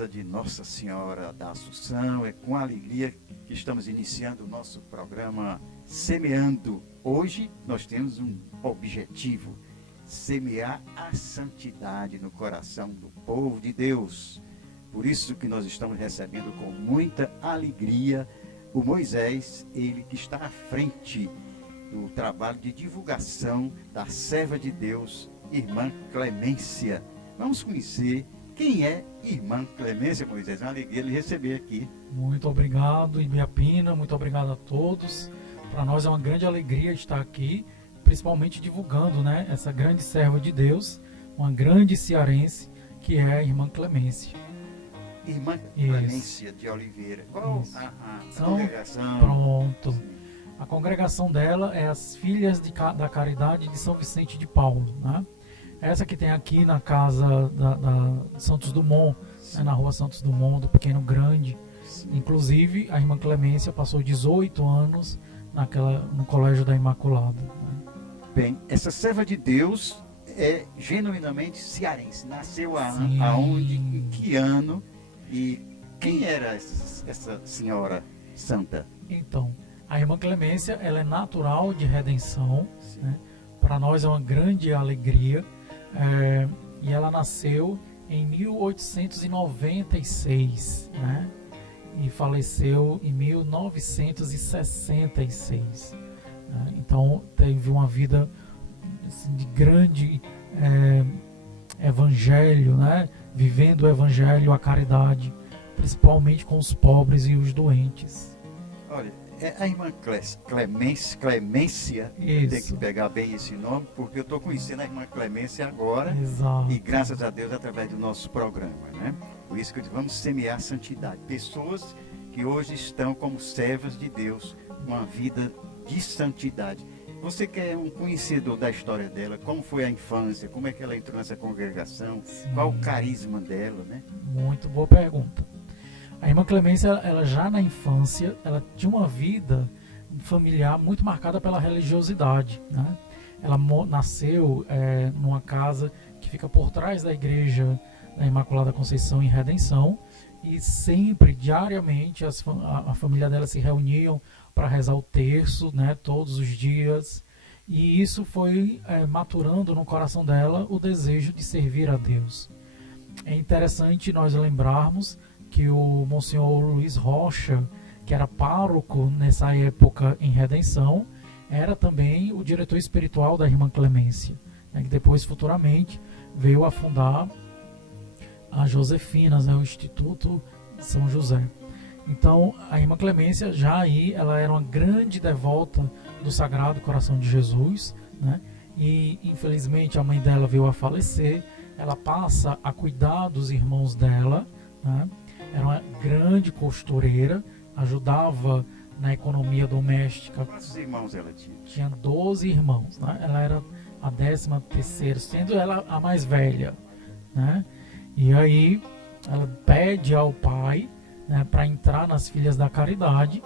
casa de Nossa Senhora da Assunção. É com alegria que estamos iniciando o nosso programa Semeando. Hoje nós temos um objetivo: semear a santidade no coração do povo de Deus. Por isso que nós estamos recebendo com muita alegria o Moisés, ele que está à frente do trabalho de divulgação da serva de Deus, Irmã Clemência. Vamos conhecer quem é Irmã Clemência, Moisés. É uma alegria lhe receber aqui. Muito obrigado, Ibiapina, muito obrigado a todos. Para nós é uma grande alegria estar aqui, principalmente divulgando, né, essa grande serva de Deus, uma grande cearense, que é a Irmã Clemência. Irmã Clemência de Oliveira. Qual a congregação? Pronto. A congregação dela é as Filhas da Caridade de São Vicente de Paulo, né? Essa que tem aqui na casa da Santos Dumont, né, na rua Santos Dumont, do Pequeno Grande. Sim. Inclusive, a Irmã Clemência passou 18 anos no Colégio da Imaculada, né? Bem, essa serva de Deus é genuinamente cearense. Nasceu Sim. aonde, em que ano, e quem era essa senhora santa? Então, a Irmã Clemência, ela é natural de Redenção, né? Para nós é uma grande alegria, e ela nasceu em 1896, né? E faleceu em 1966. Né? Então, teve uma vida assim, de grande evangelho, né? Vivendo o evangelho, a caridade, principalmente com os pobres e os doentes. Olha, a irmã Clemência, Isso. tem que pegar bem esse nome, porque eu estou conhecendo a irmã Clemência agora. Exato. E graças a Deus através do nosso programa, né? Por isso que eu digo, vamos semear santidade. Pessoas que hoje estão como servas de Deus, uma vida de santidade. Você que é um conhecedor da história dela, como foi a infância, como é que ela entrou nessa congregação, Sim. qual o carisma dela, né? Muito boa pergunta. A Irmã Clemência, ela já na infância, ela tinha uma vida familiar muito marcada pela religiosidade, né? Ela nasceu numa casa que fica por trás da igreja da Imaculada Conceição em Redenção, e sempre, diariamente, a família dela se reuniam para rezar o terço, né, todos os dias, e isso foi maturando no coração dela o desejo de servir a Deus. É interessante nós lembrarmos que o Monsenhor Luiz Rocha, que era pároco nessa época em Redenção, era também o diretor espiritual da Irmã Clemência, né, que depois, futuramente, veio a fundar a Josefinas, né, o Instituto São José. Então, a Irmã Clemência, já aí, ela era uma grande devota do Sagrado Coração de Jesus, né? E, infelizmente, a mãe dela veio a falecer. Ela passa a cuidar dos irmãos dela, né? Era uma grande costureira, ajudava na economia doméstica. Quantos irmãos ela tinha? Tinha 12 irmãos, né? Ela era a 13ª, sendo ela a mais velha, né? E aí, ela pede ao pai, né, para entrar nas Filhas da Caridade,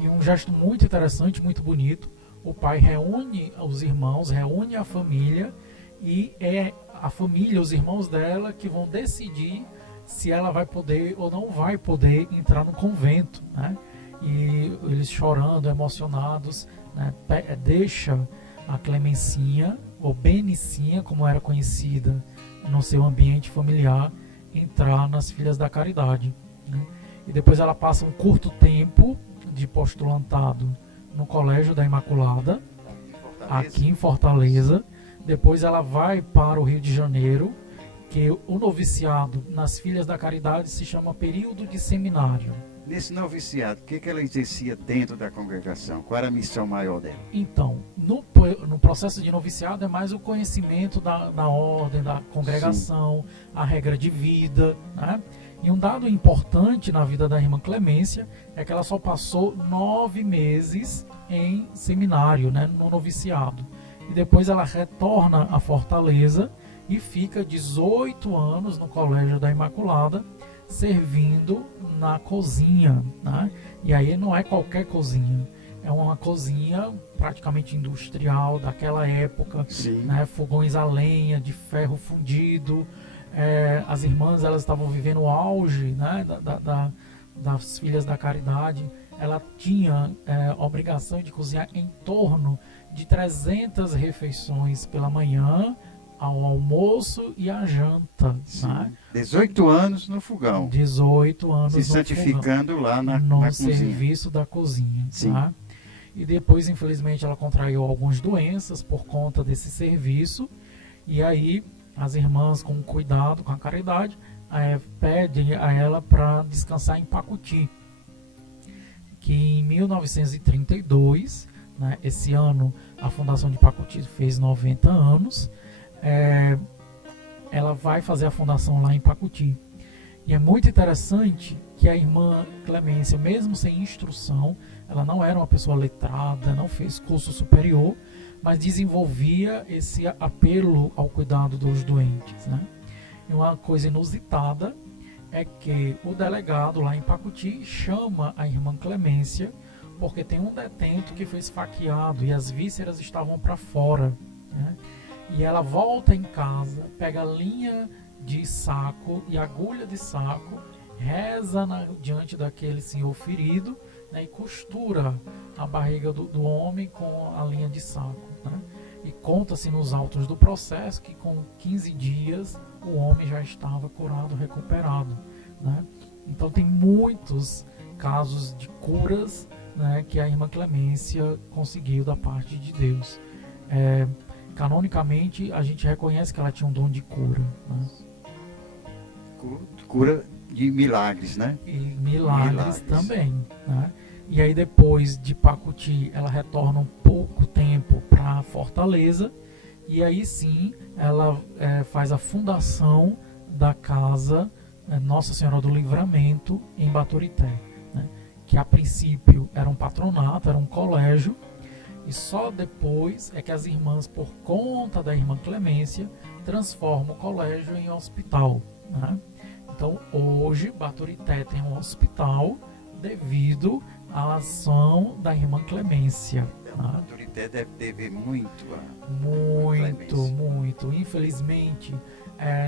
e um gesto muito interessante, muito bonito, o pai reúne os irmãos, reúne a família, e é a família, os irmãos dela, que vão decidir se ela vai poder ou não vai poder entrar no convento, né? E eles chorando, emocionados, né, deixa a Clemencinha, ou Benicinha, como era conhecida no seu ambiente familiar, entrar nas Filhas da Caridade, né? E depois ela passa um curto tempo de postulantado no Colégio da Imaculada, aqui em Fortaleza. Depois ela vai para o Rio de Janeiro, que o noviciado nas Filhas da Caridade se chama período de seminário. Nesse noviciado, o que ela exercia dentro da congregação? Qual era a missão maior dela? Então, no processo de noviciado é mais o conhecimento da ordem, da congregação, sim, a regra de vida, né? E um dado importante na vida da Irmã Clemência é que ela só passou 9 meses em seminário, né, no noviciado. E depois ela retorna a Fortaleza e fica 18 anos no Colégio da Imaculada, servindo na cozinha, né? E aí não é qualquer cozinha, é uma cozinha praticamente industrial daquela época, né? Fogões a lenha, de ferro fundido, as irmãs elas estavam vivendo o auge, né, das filhas da caridade. Ela tinha a obrigação de cozinhar em torno de 300 refeições pela manhã, ao almoço e à janta. Né? 18 anos no fogão. 18 anos se santificando fogão, lá na cozinha. Serviço da cozinha. Tá? E depois, infelizmente, ela contraiu algumas doenças por conta desse serviço. E aí, as irmãs, com cuidado, com a caridade, pedem a ela para descansar em Pacuti. Que em 1932, né, esse ano, a Fundação de Pacuti fez 90 anos. Ela vai fazer a fundação lá em Pacuti. E é muito interessante que a irmã Clemência, mesmo sem instrução, ela não era uma pessoa letrada, não fez curso superior, mas desenvolvia esse apelo ao cuidado dos doentes. Né? E uma coisa inusitada é que o delegado lá em Pacuti chama a irmã Clemência porque tem um detento que foi esfaqueado e as vísceras estavam para fora. Né? E ela volta em casa, pega a linha de saco e agulha de saco, reza diante daquele senhor ferido, né, e costura a barriga do homem com a linha de saco. Né? E conta-se nos autos do processo que com 15 dias o homem já estava curado, recuperado. Né? Então tem muitos casos de curas, né, que a irmã Clemência conseguiu da parte de Deus. Canonicamente, a gente reconhece que ela tinha um dom de cura. Né? Cura de milagres, né? E milagres também. Né? E aí depois de Pacuti, ela retorna um pouco tempo para Fortaleza. E aí sim, ela faz a fundação da casa Nossa Senhora do Livramento em Baturité. Né? Que a princípio era um patronato, era um colégio. E só depois é que as irmãs, por conta da irmã Clemência, transformam o colégio em hospital. Né? Então, hoje, Baturité tem um hospital devido à ação da irmã Clemência. Então, né? Baturité deve dever muito a muito. Infelizmente,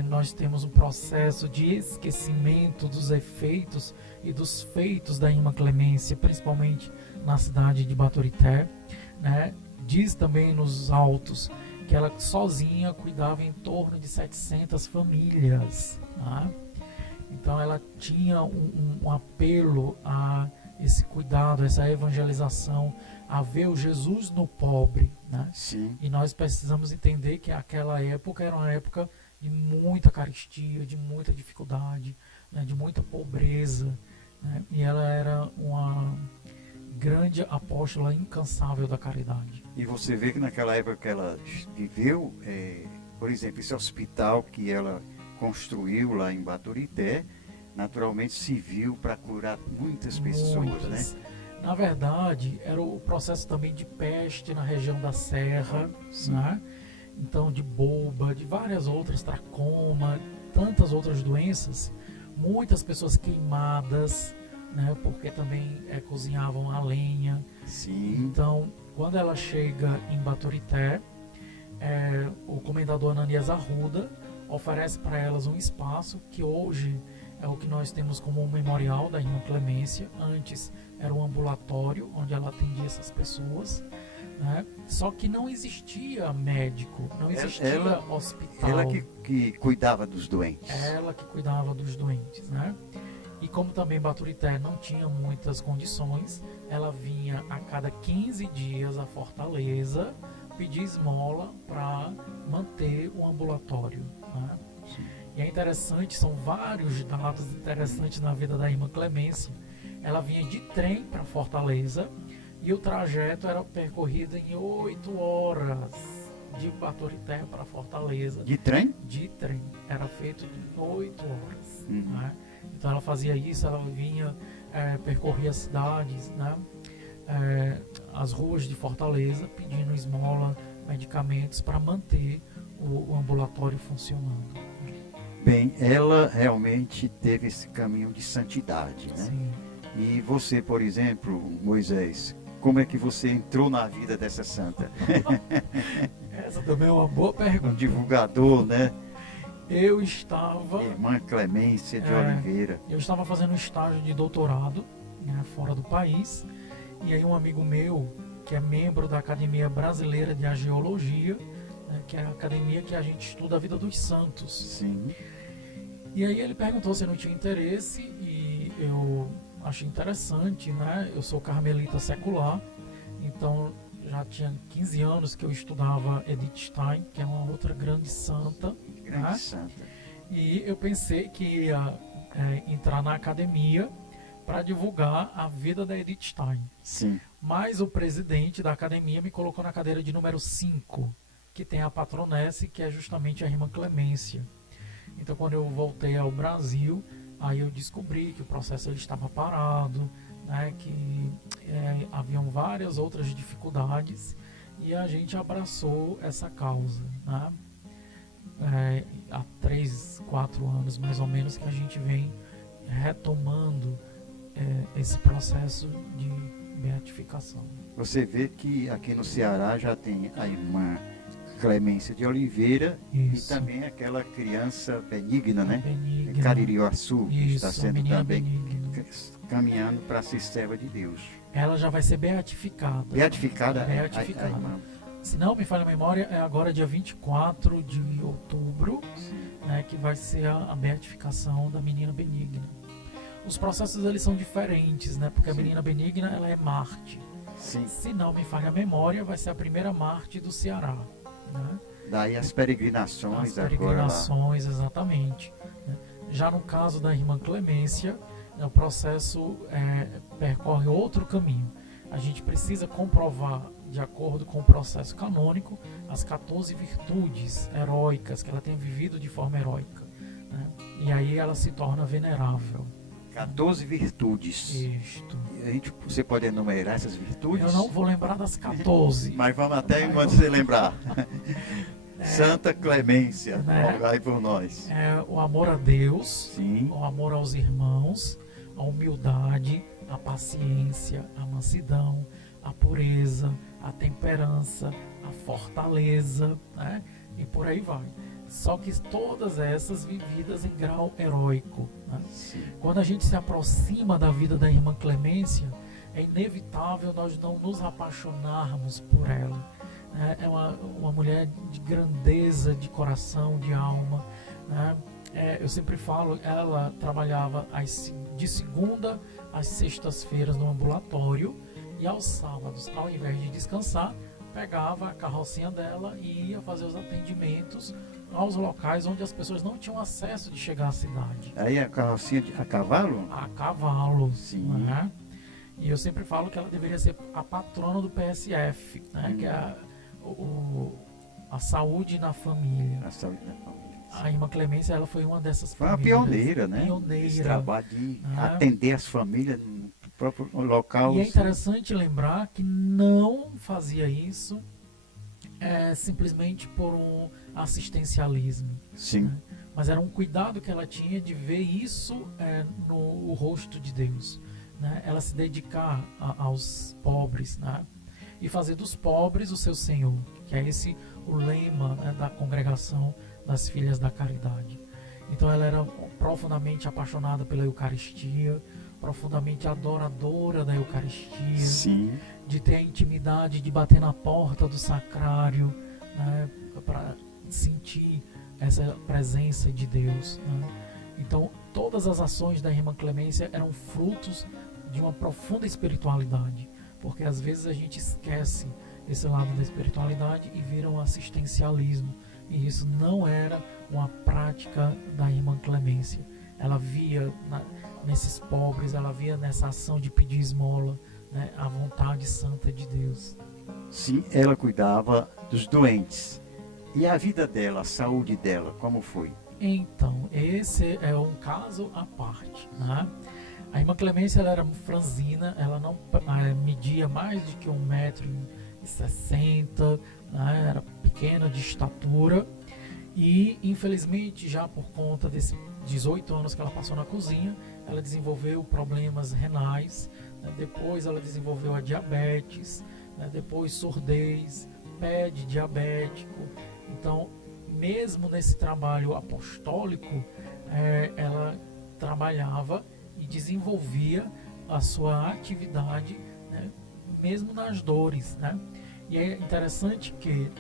nós temos um processo de esquecimento dos efeitos e dos feitos da irmã Clemência, principalmente na cidade de Baturité. Né? Diz também nos autos que ela sozinha cuidava em torno de 700 famílias. Né? Então ela tinha um apelo a esse cuidado, essa evangelização, a ver o Jesus no pobre. Né? Sim. E nós precisamos entender que aquela época era uma época de muita carestia, de muita dificuldade, né? De muita pobreza. Né? E ela era uma grande apóstola incansável da caridade. E você vê que naquela época que ela viveu, por exemplo, esse hospital que ela construiu lá em Baturité, naturalmente serviu para curar muitas pessoas, né? Na verdade, era o processo também de peste na região da Serra, né? Então de boba, de várias outras, tracoma, tantas outras doenças, muitas pessoas queimadas, né, porque também cozinhavam a lenha. Sim. Então, quando ela chega em Baturité, o comendador Ananias Arruda oferece para elas um espaço que hoje é o que nós temos como um memorial da irmã Clemência. Antes era um ambulatório onde ela atendia essas pessoas. Né? Só que não existia médico, não existia hospital. Ela que cuidava dos doentes. Ela que cuidava dos doentes, né? E como também Baturité não tinha muitas condições, ela vinha a cada 15 dias a Fortaleza pedir esmola para manter o ambulatório. Né? E é interessante, são vários dados interessantes na vida da irmã Clemência. Ela vinha de trem para Fortaleza e o trajeto era percorrido em 8 horas de Baturité para Fortaleza. De trem? De trem. Era feito em 8 horas. Né? Então ela fazia isso, ela vinha, percorria as cidades, né? As ruas de Fortaleza, pedindo esmola, medicamentos para manter o ambulatório funcionando. Bem, ela realmente teve esse caminho de santidade, né? Sim. E você, por exemplo, Moisés, como é que você entrou na vida dessa santa? Essa também é uma boa pergunta. Um divulgador, né? Eu estava... Irmã Clemência de Oliveira. Eu estava fazendo um estágio de doutorado, né, fora do país. E aí um amigo meu, que é membro da Academia Brasileira de Agiologia, né, que é a academia que a gente estuda a vida dos santos. Sim. E aí ele perguntou se eu não tinha interesse e eu achei interessante, né? Eu sou carmelita secular, então já tinha 15 anos que eu estudava Edith Stein, que é uma outra grande santa. Grande né? santa. E eu pensei que ia entrar na academia para divulgar a vida da Edith Stein. Sim. Mas o presidente da academia me colocou na cadeira de número 5, que tem a patronesse, que é justamente a irmã Clemência. Então, quando eu voltei ao Brasil, aí eu descobri que o processo ele estava parado, né, que haviam várias outras dificuldades, e a gente abraçou essa causa. Né? Há 3, 4 anos, mais ou menos, que a gente vem retomando esse processo de beatificação. Você vê que aqui no Ceará já tem a irmã Clemência de Oliveira. Isso. E também aquela criança benigna, né? Benigna. Caririuaçu, que Isso, está sendo menina também benigna. caminhando para ser serva de Deus. Ela já vai ser beatificada. Beatificada, Beatificada. A irmã. Se não me falha a memória, é agora dia 24 de outubro, né, que vai ser a beatificação da menina benigna. Os processos eles são diferentes, né? Porque a menina benigna ela é Marte. Sim. Se não me falha a memória, vai ser a primeira Marte do Ceará. Né? Daí as peregrinações As agora lá. peregrinações, exatamente. Né? Já no caso da irmã Clemência, o processo percorre outro caminho. A gente precisa comprovar, de acordo com o processo canônico, as 14 virtudes heróicas que ela tem vivido de forma heróica. Né? E aí ela se torna venerável. 14 virtudes. Isto. Você pode enumerar essas virtudes? Eu não vou lembrar das 14. Mas vamos até enquanto você lembrar. Santa Clemência, rogai por nós. O amor a Deus, Sim. o amor aos irmãos, a humildade, a paciência, a mansidão, a pureza, a temperança, a fortaleza, né? E por aí vai. Só que todas essas vividas em grau heróico. Né? Quando a gente se aproxima da vida da irmã Clemência, é inevitável nós não nos apaixonarmos por ela. É uma mulher de grandeza de coração, de alma. Né? Eu sempre falo, ela trabalhava de segunda às sextas-feiras no ambulatório e aos sábados, ao invés de descansar, pegava a carrocinha dela e ia fazer os atendimentos aos locais onde as pessoas não tinham acesso de chegar à cidade. Aí a carrocinha a cavalo? A cavalo. Sim. Né? E eu sempre falo que ela deveria ser a patrona do PSF, né? Que é a saúde na família. A saúde na família. A irmã Clemência, ela foi uma dessas Foi uma famílias. pioneira, né? Pioneira. Esse trabalho de né? atender as famílias no próprio local. E é interessante lembrar que não fazia isso simplesmente por um assistencialismo. Sim. Né? Mas era um cuidado que ela tinha de ver isso no rosto de Deus. Né? Ela se dedicar aos pobres, né? E fazer dos pobres o seu Senhor, que é esse o lema, né, da congregação das Filhas da Caridade. Então ela era profundamente apaixonada pela Eucaristia, profundamente adoradora da Eucaristia. Sim. De ter a intimidade de bater na porta do sacrário, né, para sentir essa presença de Deus. Né? Então todas as ações da irmã Clemência eram frutos de uma profunda espiritualidade, porque às vezes a gente esquece esse lado da espiritualidade e vira um assistencialismo, e isso não era uma prática da irmã Clemência. Ela via nesses pobres, ela via nessa ação de pedir esmola, né, a vontade santa de Deus. Sim, ela cuidava dos doentes. E a vida dela, a saúde dela, como foi? Então, esse é um caso à parte. Né? A irmã Clemência ela era franzina, ela não media mais de que 1,60 m, né? Era pequena de estatura e, infelizmente, já por conta desses 18 anos que ela passou na cozinha, ela desenvolveu problemas renais, né? Depois ela desenvolveu a diabetes, né? Depois surdez, pé de diabético. Então, mesmo nesse trabalho apostólico, ela trabalhava e desenvolvia a sua atividade, né, mesmo nas dores, né? E é interessante que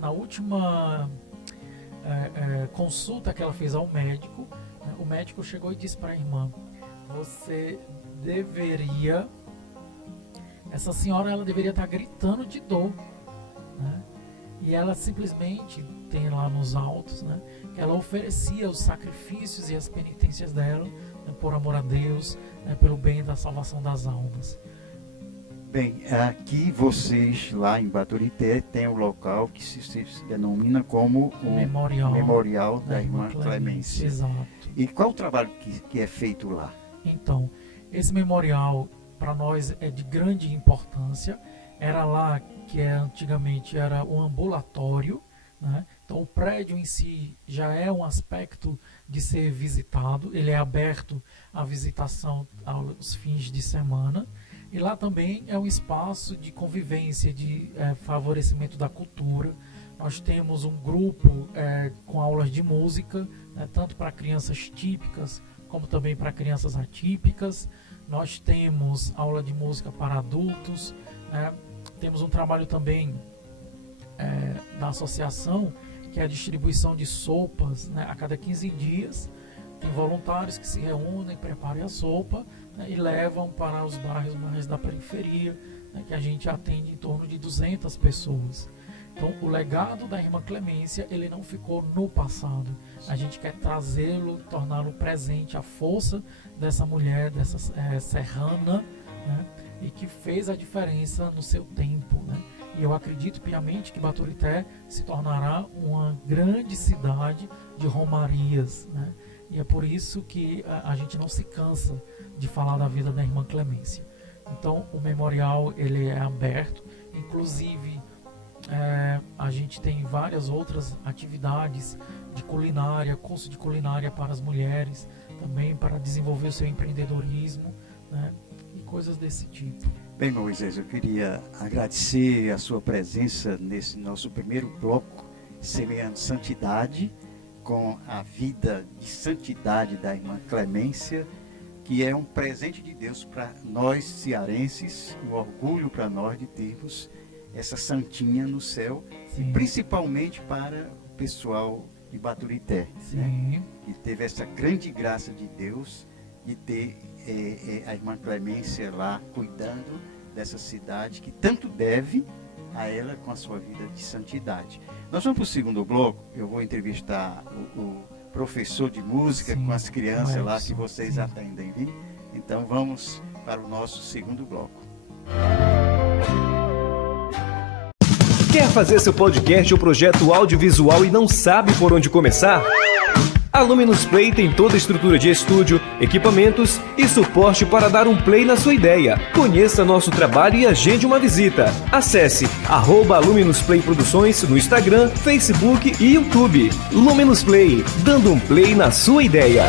na última consulta que ela fez ao médico, né, o médico chegou e disse para a irmã: você deveria, essa senhora, ela deveria estar gritando de dor, né? E ela simplesmente tem lá nos autos, né, que ela oferecia os sacrifícios e as penitências dela, né, por amor a Deus, né, pelo bem da salvação das almas. Bem, aqui vocês, lá em Baturité, tem um local que se denomina como o Memorial da Irmã Clemência. Exato. E qual o trabalho que é feito lá? Então, esse memorial para nós é de grande importância. Era lá que antigamente era um ambulatório, né? Então o prédio em si já é um aspecto de ser visitado, ele é aberto à visitação aos fins de semana. E lá também é um espaço de convivência, de favorecimento da cultura. Nós temos um grupo com aulas de música, né, tanto para crianças típicas como também para crianças atípicas. Nós temos aula de música para adultos, né? Temos um trabalho também da associação, que é a distribuição de sopas, né, a cada 15 dias. Tem voluntários que se reúnem, preparam a sopa, né, e levam para os bairros mais da periferia, né, que a gente atende em torno de 200 pessoas. Então, o legado da Irmã Clemência, ele não ficou no passado. A gente quer trazê-lo, torná-lo presente, a força dessa mulher, dessa serrana, né, e que fez a diferença no seu tempo, né? E eu acredito piamente que Baturité se tornará uma grande cidade de romarias, né? E é por isso que a gente não se cansa de falar da vida da Irmã Clemência. Então, o memorial, ele é aberto, inclusive a gente tem várias outras atividades de culinária, curso de culinária para as mulheres, também para desenvolver o seu empreendedorismo, né, e coisas desse tipo. Bem, Moisés, eu queria agradecer a sua presença nesse nosso primeiro bloco, Semeando Santidade, com a vida de santidade da Irmã Clemência, que é um presente de Deus para nós cearenses, um orgulho para nós de termos essa santinha no céu, Sim. E principalmente para o pessoal de Baturité, né? Que teve essa grande graça de Deus de ter a Irmã Clemência lá cuidando dessa cidade que tanto deve a ela com a sua vida de santidade. Nós vamos para o segundo bloco. Eu vou entrevistar o professor de música, sim, com as crianças lá que vocês, sim, atendem, viu? Então vamos para o nosso segundo bloco. Quer fazer seu podcast ou projeto audiovisual e não sabe por onde começar? A Luminous Play tem toda a estrutura de estúdio, equipamentos e suporte para dar um play na sua ideia. Conheça nosso trabalho e agende uma visita. Acesse @Luminous Play Produções no Instagram, Facebook e YouTube. Luminous Play, dando um play na sua ideia.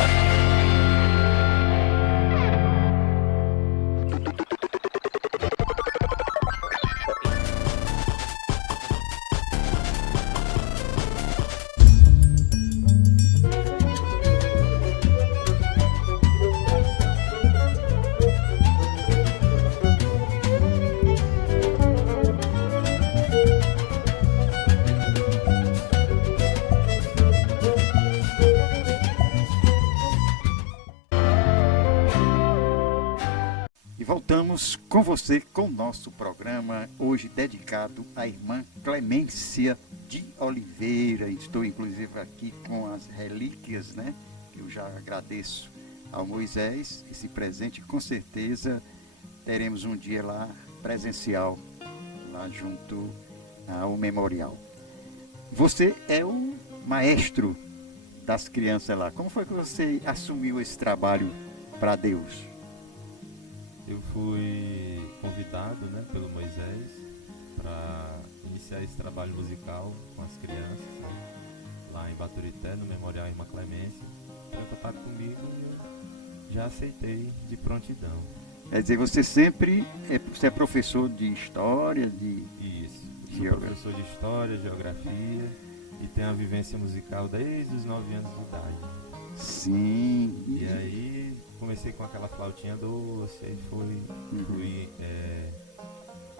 Voltamos com você com o nosso programa, hoje dedicado à Irmã Clemência de Oliveira. Estou inclusive aqui com as relíquias, né? Eu já agradeço ao Moisés esse presente. Com certeza teremos um dia lá presencial, lá junto ao memorial. Você é o maestro das crianças lá. Como foi que você assumiu esse trabalho para Deus? Eu fui convidado, né, pelo Moisés para iniciar esse trabalho musical com as crianças, né, lá em Baturité, no Memorial Irmã Clemência. Então, contato comigo e já aceitei de prontidão. Quer dizer, você sempre você é professor de história, de Isso, sou professor de história, geografia e tenho a vivência musical desde os 9 anos de idade. Sim. E aí comecei com aquela flautinha doce, aí fui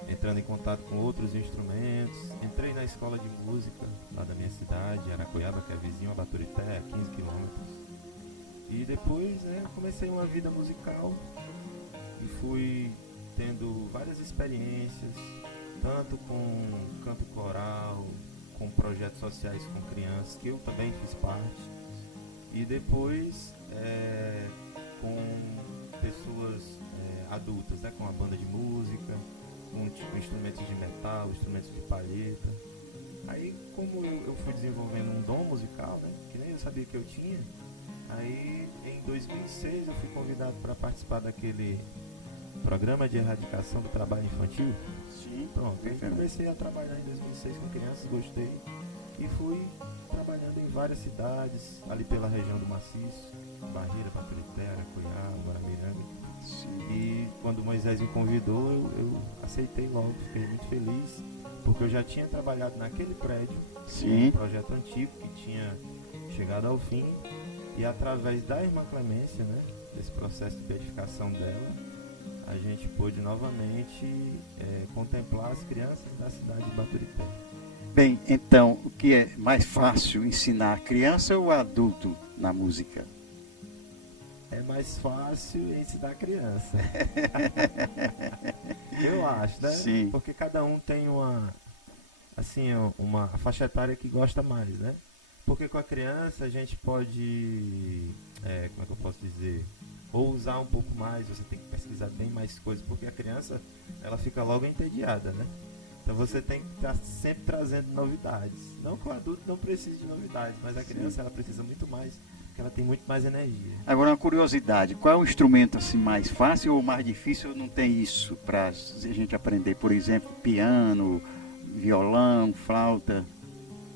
entrando em contato com outros instrumentos. Entrei na escola de música lá da minha cidade, Aracoiaba, que é vizinho a Baturité, a 15 quilômetros. E depois, comecei uma vida musical e fui tendo várias experiências, tanto com canto coral, com projetos sociais com crianças, que eu também fiz parte, e depois com pessoas adultas, com a banda de música, com instrumentos de metal, instrumentos de palheta. Aí, como eu fui desenvolvendo um dom musical, que nem eu sabia que eu tinha, aí em 2006 eu fui convidado para participar daquele programa de erradicação do trabalho infantil. Sim. Pronto, eu comecei a trabalhar em 2006 com crianças, gostei, e fui trabalhando em várias cidades, ali pela região do Maciço, Barreira, Baturité, Aracoiaba, Guaramiranga. Sim. E quando o Moisés me convidou, eu aceitei logo, fiquei muito feliz, porque eu já tinha trabalhado naquele prédio, Sim. um projeto antigo que tinha chegado ao fim, e através da irmã Clemência, desse processo de beatificação dela, a gente pôde novamente contemplar as crianças da cidade de Baturité. Bem, então, o que é mais fácil, ensinar a criança ou adulto na música? É mais fácil ensinar a criança. Eu acho, né? Sim. Porque cada um tem uma faixa etária que gosta mais, né? Porque com a criança a gente pode, como é que eu posso dizer, ou usar um pouco mais, você tem que pesquisar bem mais coisas, porque a criança, ela fica logo entediada, né? Então você tem que estar sempre trazendo novidades. Não que o adulto não precise de novidades, mas a criança, ela precisa muito mais, porque ela tem muito mais energia. Agora, uma curiosidade, qual é o instrumento assim, mais fácil ou mais difícil? Não tem isso para a gente aprender, por exemplo, piano, violão, flauta,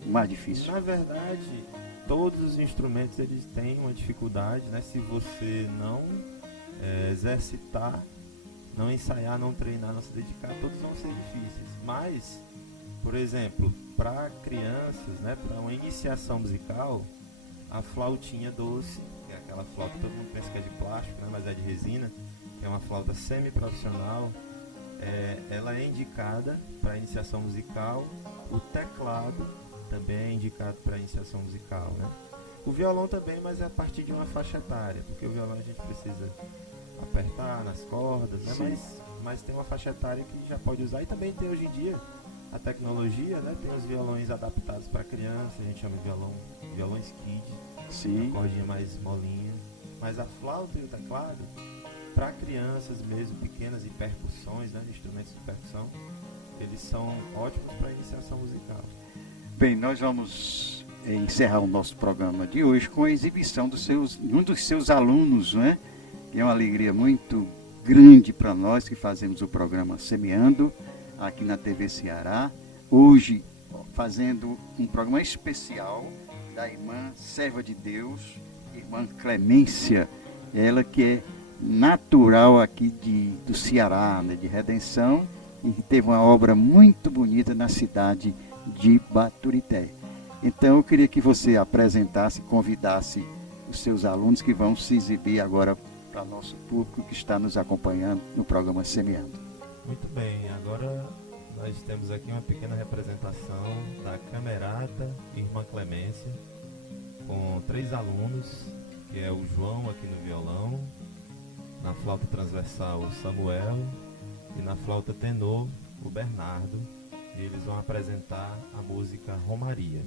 o mais difícil? Na verdade, todos os instrumentos eles têm uma dificuldade, né? Se você não exercitar, não ensaiar, não treinar, não se dedicar, todos vão ser difíceis. Mas, por exemplo, para crianças, para uma iniciação musical, a flautinha doce, que é aquela flauta que todo mundo pensa que é de plástico, mas é de resina, que é uma flauta semi-profissional, ela é indicada para iniciação musical. O teclado também é indicado para iniciação musical, O violão também, mas é a partir de uma faixa etária, porque o violão a gente precisa apertar nas cordas, mas tem uma faixa etária que já pode usar. E também tem hoje em dia a tecnologia, tem os violões adaptados para criança, a gente chama de violões kids, Sim. cordinha mais molinha. Mas a flauta e o teclado, para crianças mesmo, pequenas, e percussões, instrumentos de percussão, eles são ótimos para iniciação musical. Bem, nós vamos encerrar o nosso programa de hoje com a exibição um dos seus alunos, que é uma alegria muito grande para nós que fazemos o programa Semeando, aqui na TV Ceará. Hoje, fazendo um programa especial da irmã Serva de Deus, irmã Clemência, ela que é natural aqui do Ceará, de Redenção, e que teve uma obra muito bonita na cidade de Baturité. Então eu queria que você apresentasse, convidasse os seus alunos que vão se exibir agora para nosso público que está nos acompanhando no programa Semeando. Muito bem, agora nós temos aqui uma pequena representação da Camerata Irmã Clemência, com 3 alunos, que é o João aqui no violão, na flauta transversal o Samuel e na flauta tenor o Bernardo, e eles vão apresentar a música Romaria.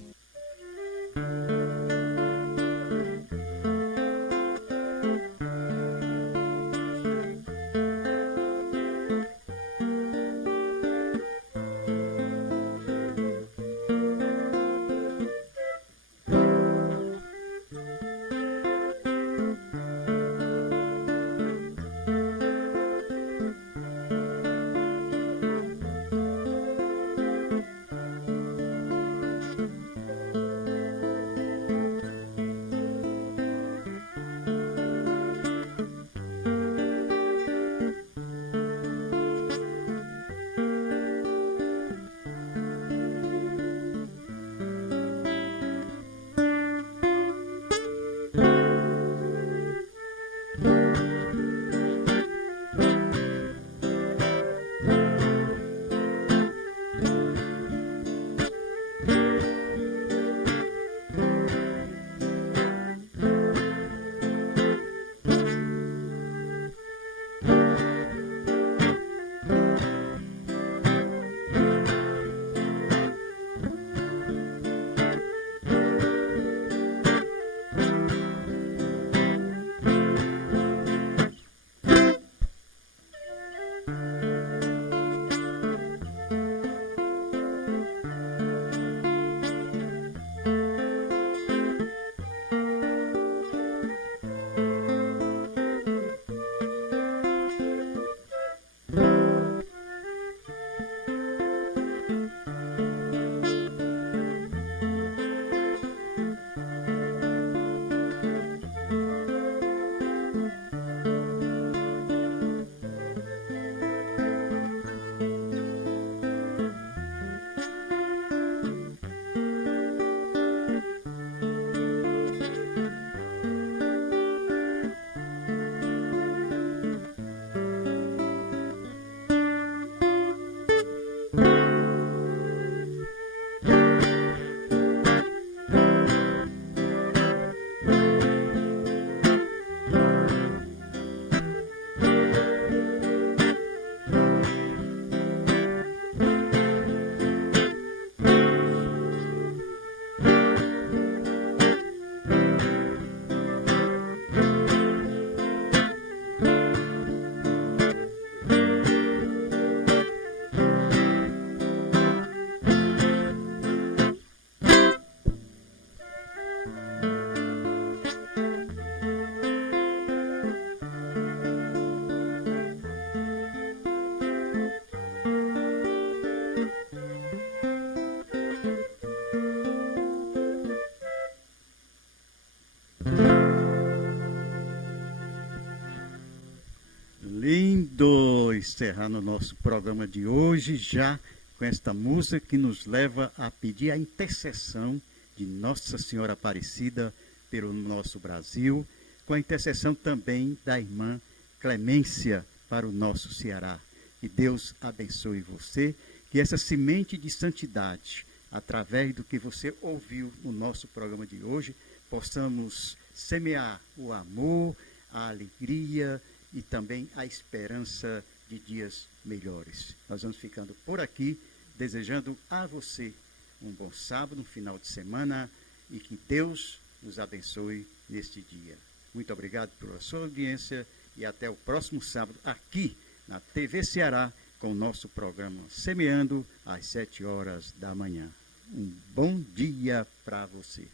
encerrar no nosso programa de hoje, já com esta música que nos leva a pedir a intercessão de Nossa Senhora Aparecida pelo nosso Brasil, com a intercessão também da irmã Clemência para o nosso Ceará. Que Deus abençoe você, que essa semente de santidade, através do que você ouviu no nosso programa de hoje, possamos semear o amor, a alegria e também a esperança de dias melhores. Nós vamos ficando por aqui, desejando a você um bom sábado, um final de semana e que Deus nos abençoe neste dia. Muito obrigado pela sua audiência e até o próximo sábado aqui na TV Ceará com o nosso programa Semeando às 7 horas da manhã. Um bom dia para você.